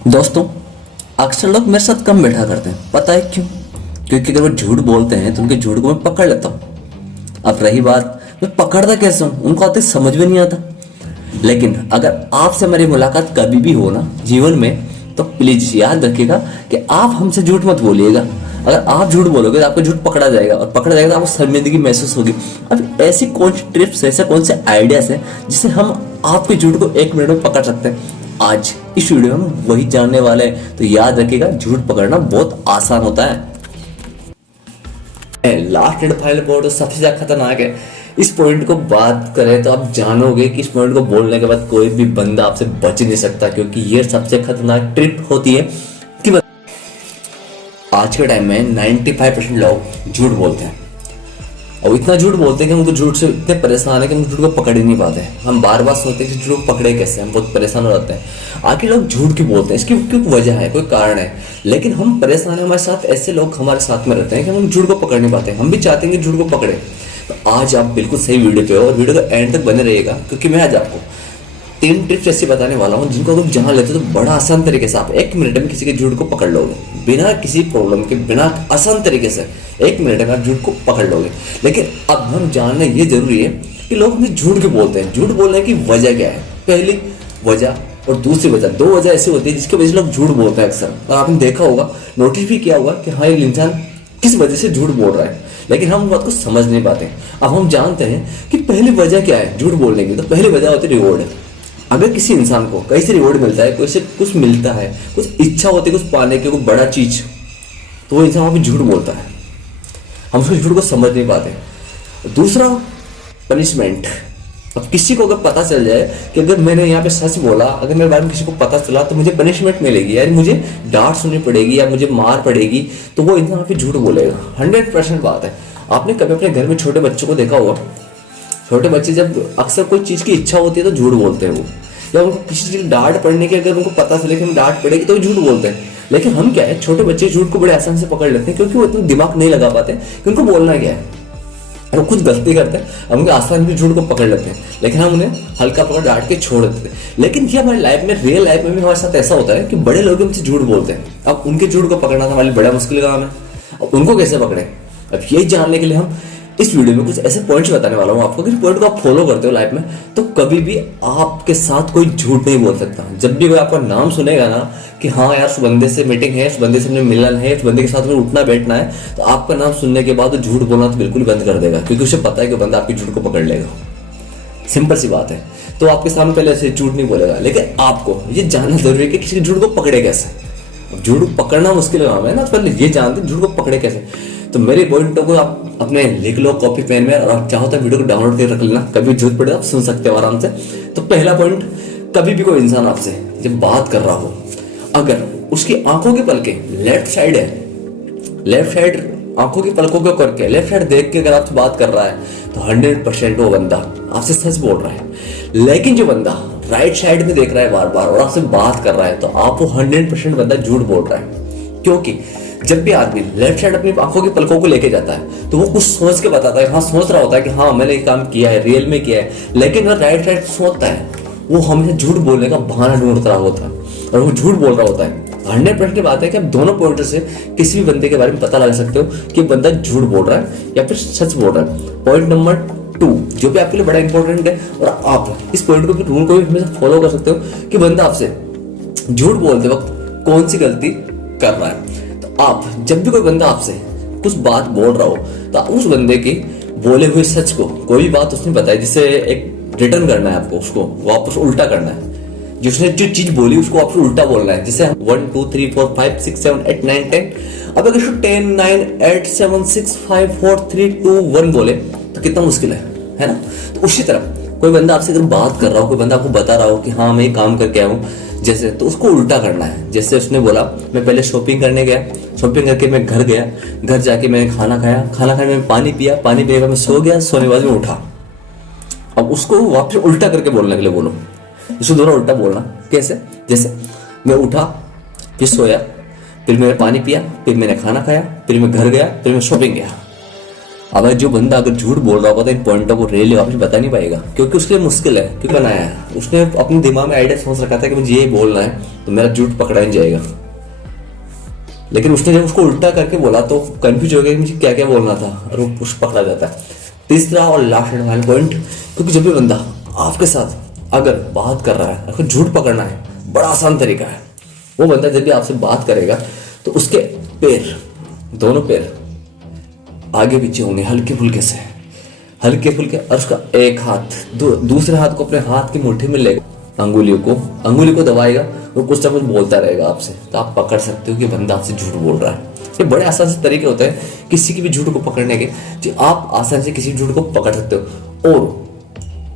दोस्तों, अक्सर लोग मेरे साथ कम बैठा करते हैं। पता है क्यों? क्योंकि अगर वो झूठ बोलते हैं तो उनके झूठ को मैं पकड़ लेता हूँ। अब रही बात, मैं पकड़ता कैसे हूँ, उनको आते समझ में नहीं आता। लेकिन अगर आपसे मेरी मुलाकात कभी भी हो ना जीवन में, तो प्लीज याद रखिएगा कि आप हमसे झूठ मत बोलिएगा। अगर आप झूठ बोलोगे तो आपका झूठ पकड़ा जाएगा, और पकड़ा जाएगा तो आपको शर्मिंदगी महसूस होगी। अब ऐसी कौन सी ट्रिप्स, ऐसे कौन से आइडियाज हैं जिससे हम आपके झूठ को 1 मिनट में पकड़ सकते हैं? आज इस वीडियो में हम वही जानने वाले हैं। तो याद रखिएगा, झूठ पकड़ना बहुत आसान होता है। लास्ट एंड फाइनल पॉइंट तो सबसे ज्यादा खतरनाक है। इस पॉइंट को बात करें तो आप जानोगे कि इस पॉइंट को बोलने के बाद कोई भी बंदा आपसे बच नहीं सकता, क्योंकि ये सबसे खतरनाक ट्रिप होती है कि आज के टाइम में 95% लोग झूठ बोलते हैं। और इतना झूठ बोलते हैं कि हमको झूठ से इतने परेशान है कि हम झूठ को पकड़ ही नहीं पाते। हम बार बार सोचते हैं कि झूठ को पकड़े कैसे, हम बहुत परेशान हो जाते हैं। आखिर लोग झूठ क्यों बोलते हैं, इसकी क्यों वजह है, कोई कारण है। लेकिन हम परेशान हैं, हमारे साथ ऐसे लोग हमारे साथ में रहते हैं कि हम झूठ को पकड़ नहीं पाते। हम भी चाहते हैं कि झूठ को पकड़े। तो आज आप बिल्कुल सही वीडियो पे हो, और वीडियो का एंड तक बने रहिएगा, क्योंकि मैं आज आपको 3 टिप्स ऐसे बताने वाला हूँ जिनको अगर जान लेते तो बड़ा आसान तरीके से आप 1 मिनट में किसी के झूठ को पकड़ लोगे, बिना किसी प्रॉब्लम के, बिना आसान तरीके से 1 मिनट में आप झूठ को पकड़ लोगे। लेकिन अब हम जानना ये जरूरी है कि लोग हमें झूठ क्यों बोलते हैं, झूठ बोलने की वजह क्या है। पहली वजह और दूसरी वजह, 2 वजह ऐसी होती है जिसकी वजह से लोग झूठ बोलते हैं अक्सर। और आपने देखा होगा, नोटिस भी किया होगा कि हाँ, एक इंसान किस वजह से झूठ बोल रहा है, लेकिन हम बात को समझ नहीं पाते। अब हम जानते हैं कि पहली वजह क्या है झूठ बोलने की। तो पहली वजह होती है रिवॉर्ड। अगर किसी इंसान को कहीं से रिवॉर्ड मिलता है, कोई से कुछ मिलता है, कुछ इच्छा होती है कुछ पाने की, कोई बड़ा चीज, तो वो इंसान वहां पे झूठ बोलता है। हम उसके झूठ को समझ नहीं पाते। दूसरा, पनिशमेंट। अब किसी को अगर पता चल जाए कि अगर मैंने यहाँ पे सच बोला, अगर मेरे बारे में किसी को पता चला तो मुझे पनिशमेंट मिलेगी, यानी मुझे डांट सुननी पड़ेगी या मुझे मार पड़ेगी, तो वो इंसान वहां पे झूठ बोलेगा। 100% बात है। आपने कभी अपने घर में छोटे बच्चों को देखा होगा, छोटे बच्चे जब अक्सर कोई चीज की इच्छा होती है तो झूठ बोलते हैं वो, या उनको किसी चीज डांट पड़ने की अगर उनको पता चले कि हम डांट पड़ेगी तो झूठ बोलते हैं। लेकिन हम क्या है, छोटे बच्चे झूठ को बड़े आसान से पकड़ लेते हैं, क्योंकि वो इतना दिमाग नहीं लगा पाते कि उनको बोलना क्या है। वो कुछ गलती करते हैं, हम उनके आसान भी झूठ को पकड़ लेते हैं, लेकिन हम उन्हें हल्का पकड़ डांट के छोड़ देते हैं। लेकिन ये हमारी लाइफ में, रियल लाइफ में भी हमारे साथ ऐसा होता है कि बड़े लोग हमसे झूठ बोलते हैं। अब उनके झूठ को पकड़ना तो हमारे लिए बड़ा मुश्किल काम है। अब उनको कैसे पकड़े, अब यही जानने के लिए हम इस वीडियो में कुछ ऐसे पॉइंट्स बताने वाला हूं आपको कि पॉइंट को आप फॉलो करते हो लाइफ में, तो कभी भी आपके साथ कोई झूठ नहीं बोल सकता। जब भी कोई आपका नाम सुनेगा ना कि हाँ यार, उस बंदे से मीटिंग है, उस बंदे से हमने मिलन है, उस बंदे के साथ में उठना बैठना है, तो आपका नाम सुनने के बाद वो झूठ बोलना तो बिल्कुल बंद कर देगा, क्योंकि उसे पता है कि बंदा आपकी झूठ को पकड़ लेगा। सिंपल सी बात है। तो आपके सामने पहले ऐसे झूठ नहीं बोलेगा। लेकिन आपको ये जानना जरूरी है कि किसी झूठ को पकड़े कैसे। झूठ पकड़ना मुश्किल काम है ना, तो पहले ये जानते झूठ को पकड़े कैसे। तो मेरे पॉइंटों को आप अपने लिख लो कॉपी पेन में, और आप चाहो तो वीडियो को डाउनलोड कर रख लेना, कभी झूठ पड़े आप सुन सकते हो आराम से। तो पहला पॉइंट, कभी भी कोई इंसान आपसे जब बात कर रहा हो, अगर उसकी आंखों की पलकें लेफ्ट साइड है, लेफ्ट साइड आंखों की पलकों को करके लेफ्ट साइड देख के अगर आपसे बात कर रहा है, तो 100% वो बंदा आपसे सच बोल रहा है। लेकिन जो बंदा राइट साइड में देख रहा है बार बार और आपसे बात कर रहा है, तो आप वो 100% बंदा झूठ बोल रहा है। क्योंकि जब भी आदमी लेफ्ट साइड अपनी आंखों की पलकों को लेके जाता है, तो वो कुछ सोच के बताता है, हाँ सोच रहा होता है कि हाँ मैंने ये काम किया है, रियल में किया है। लेकिन वो राइट साइड सोचता है, वो हमेशा झूठ बोलने का बहाना ढूंढ रहा होता है, और वो झूठ बोल रहा होता है। 100% बात है कि आप दोनों पॉइंट से किसी भी बंदे के बारे में पता लगा सकते हो कि बंदा झूठ बोल रहा है या फिर सच बोल रहा है। पॉइंट नंबर 2, जो भी आपके लिए बड़ा इंपॉर्टेंट है, और आप इस पॉइंट को भी, रूल को भी हमेशा फॉलो कर सकते हो कि बंदा आपसे झूठ बोलते वक्त कौन सी गलती कर रहा है। आप जब भी कोई बंदा आपसे कुछ बात बोल रहा हो, तो उस बंदे के बोले हुए सच को, कोई भी बात उसने बताई जिससे एक रिटर्न करना है आपको, उसको वापस उल्टा करना है। जिसने जो चीज बोली उसको आपको उल्टा बोलना है। जैसे 1 2 3 4 5 6 7 8 9 10, अब अगर 10 9 8 7 6 5 4 3 2 1 बोले तो कितना मुश्किल है ना। तो उसी तरह कोई बंदा आपसे अगर बात कर रहा हो, कोई बंदा आपको बता रहा हो कि हाँ मैं ये काम करके आया हूँ जैसे, तो उसको उल्टा करना है। जैसे उसने बोला मैं पहले शॉपिंग करने गया, शॉपिंग करके मैं घर गया, घर जाके मैंने खाना खाया, खाना खाने में पानी पिया, पानी पीने के बाद मैं सो गया, सोने के बाद मैं उठा। अब उसको वापस उल्टा करके बोलने के लिए बोलो, इसको दोनों उल्टा बोलना। कैसे? जैसे मैं उठा, फिर सोया, फिर मैंने पानी पिया, फिर मैंने खाना खाया, फिर मैं घर गया, फिर मैं शॉपिंग गया। अब जो बंदा अगर झूठ बोल रहा होगा तो इन पॉइंटों को रियली वापस बता नहीं पाएगा, क्योंकि उसके लिए मुश्किल है। क्योंकि बनाया है उसने अपने दिमाग में आइडिया सोच रखा था कि मुझे ये बोलना है तो मेरा झूठ पकड़ा नहीं जाएगा, लेकिन उसने जब उसको उल्टा करके बोला तो कंफ्यूज हो गया कि मुझे क्या क्या बोलना था, और वो पुश पकड़ा जाता है। तीसरा और लास्ट एंड फाइनल पॉइंट, क्योंकि जब भी बंदा आपके साथ अगर बात कर रहा है, अगर झूठ पकड़ना है बड़ा आसान तरीका है। वो बंदा जब भी आपसे बात करेगा तो उसके पैर, दोनों पैर आगे पीछे होंगे हल्के फुल्के से, हल्के फुल्के, और उसका एक हाथ दूसरे हाथ को अपने हाथ की मुट्ठी में लेगा, अंगुली को दबाएगा, वो कुछ ना कुछ बोलता रहेगा आपसे, तो आप पकड़ सकते हो कि बंदा आपसे झूठ बोल रहा है। ये बड़े आसान से तरीके होते हैं किसी की भी झूठ को पकड़ने के, जो आप आसानी से किसी झूठ को पकड़ सकते हो। और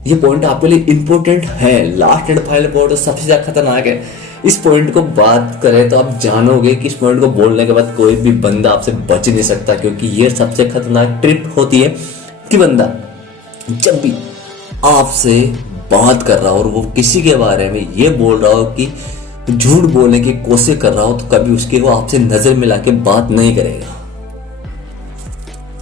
ये पॉइंट आपके लिए इंपॉर्टेंट है, लास्ट एंड फाइनल पॉइंट सबसे ज्यादा खतरनाक है। इस पॉइंट को बात करें तो आप जानोगे कि इस पॉइंट को बोलने के बाद कोई भी बंदा आपसे बच नहीं सकता, क्योंकि ये सबसे खतरनाक ट्रिप होती है कि बंदा जब भी आपसे बात कर रहा हो और वो किसी के बारे में ये बोल रहा हो कि झूठ बोलने की कोशिश कर रहा हो, तो कभी उसकी वो आपसे नजर मिला के बात नहीं करेगा।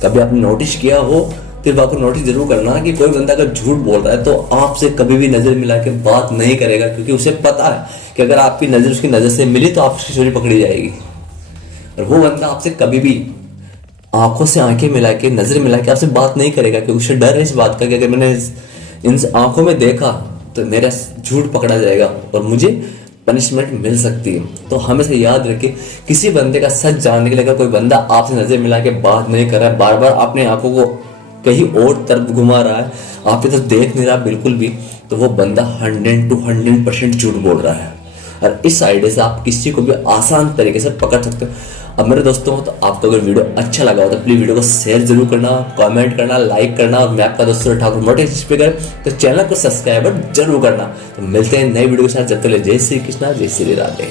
कभी आपने नोटिस किया हो, फिर आपको नोटिस जरूर करना कि कोई बंदा अगर झूठ बोल रहा है तो आपसे कभी भी नजर मिला के बात नहीं करेगा, क्योंकि उसे पता है कि अगर आपकी नजर उसकी नजर से मिली तो आपकी चोरी पकड़ी जाएगी। और वो बंदा आपसे कभी भी आंखों से आंखें मिला के, नजर मिला के आपसे बात नहीं करेगा, क्योंकि उसे डर है इस बात का कि अगर मैंने इन आंखों में देखा तो मेरा झूठ पकड़ा जाएगा और मुझे पनिशमेंट मिल सकती है। तो हमेशा याद रखिए, किसी बंदे का सच जानने के लिए अगर कोई बंदा आपसे नजर मिला के बात नहीं कर रहा है, बार बार अपने आंखों को कहीं और तरफ घुमा रहा है, आपकी तरफ देख नहीं रहा बिल्कुल भी, तो वो बंदा 100 to 100% झूठ बोल रहा है। और इस आइडिया से आप किसी को भी आसान तरीके से पकड़ सकते हो। अब मेरे दोस्तों, तो आपको अगर वीडियो अच्छा लगा हो तो प्लीज वीडियो को शेयर जरूर करना, कमेंट करना, लाइक करना, और मैं आपका दोस्त ठाकुर मोटिवेशन स्पीकर, तो चैनल को सब्सक्राइब जरूर करना। तो मिलते हैं नई वीडियो के साथ, जब तक जय श्री कृष्णा, जय श्री राधे।